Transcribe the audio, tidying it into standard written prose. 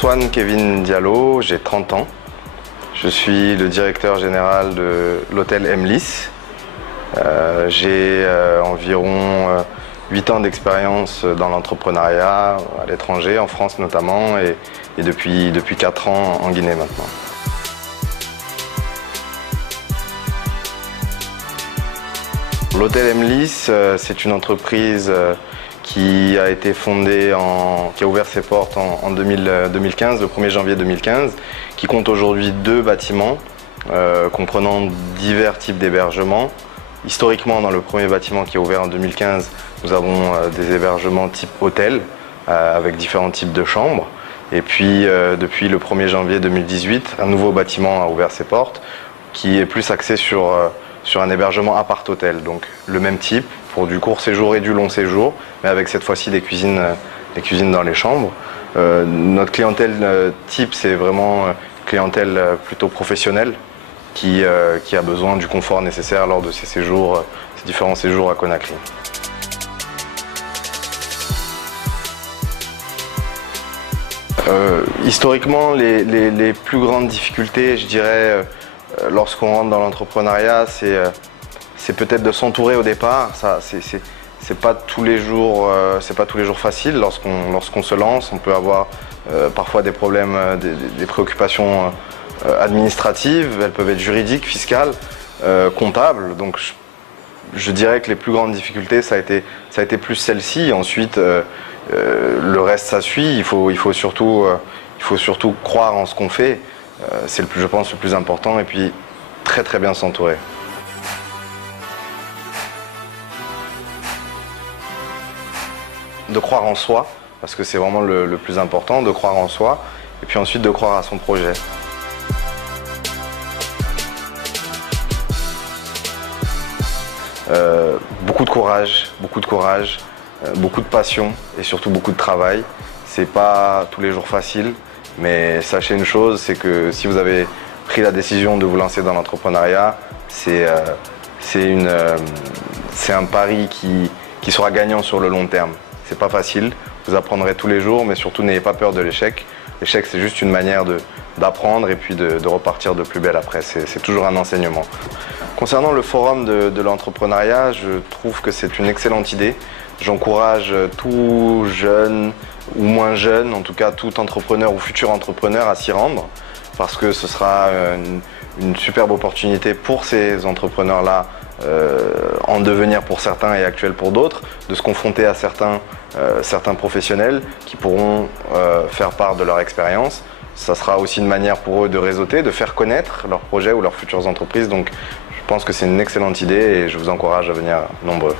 Swan Kevin Diallo, j'ai 30 ans. Je suis le directeur général de l'hôtel Emlis. J'ai environ 8 ans d'expérience dans l'entrepreneuriat à l'étranger, en France notamment, et depuis 4 ans en Guinée maintenant. L'hôtel Emlis, c'est une entreprise qui a été fondée, qui a ouvert ses portes en 2015, le 1er janvier 2015, qui compte aujourd'hui 2 bâtiments comprenant divers types d'hébergements. Historiquement, dans le premier bâtiment qui a ouvert en 2015, nous avons des hébergements type hôtel avec différents types de chambres. Et puis, depuis le 1er janvier 2018, un nouveau bâtiment a ouvert ses portes qui est plus axé sur un hébergement appart-hôtel. Donc le même type pour du court séjour et du long séjour, mais avec cette fois-ci des cuisines dans les chambres. Notre clientèle type, c'est vraiment une clientèle plutôt professionnelle qui a besoin du confort nécessaire lors de ces séjours, ces différents séjours à Conakry. Historiquement, les plus grandes difficultés, je dirais, lorsqu'on rentre dans l'entrepreneuriat, c'est peut-être de s'entourer au départ. C'est pas tous les jours facile. Lorsqu'on se lance, on peut avoir parfois des problèmes, des préoccupations administratives. Elles peuvent être juridiques, fiscales, comptables. Donc je dirais que les plus grandes difficultés, ça a été plus celle-ci. Ensuite, le reste, ça suit. Il faut surtout croire en ce qu'on fait. C'est, je pense, le plus important. Et puis, très bien s'entourer. De croire en soi, parce que c'est vraiment le plus important, de croire en soi. Et puis ensuite, de croire à son projet. Beaucoup de courage, beaucoup de passion et surtout beaucoup de travail. C'est pas tous les jours facile, mais sachez une chose, c'est que si vous avez pris la décision de vous lancer dans l'entrepreneuriat, c'est un pari qui sera gagnant sur le long terme. C'est pas facile, vous apprendrez tous les jours, mais surtout n'ayez pas peur de l'échec. L'échec, c'est juste une manière d'apprendre et puis de repartir de plus belle après. C'est toujours un enseignement. Concernant le forum de l'entrepreneuriat, je trouve que c'est une excellente idée. J'encourage tout jeune ou moins jeune, en tout cas tout entrepreneur ou futur entrepreneur à s'y rendre, parce que ce sera une superbe opportunité pour ces entrepreneurs-là, en devenir pour certains et actuels pour d'autres, de se confronter à certains professionnels qui pourront faire part de leur expérience. Ça sera aussi une manière pour eux de réseauter, de faire connaître leurs projets ou leurs futures entreprises. Donc je pense que c'est une excellente idée et je vous encourage à venir nombreux.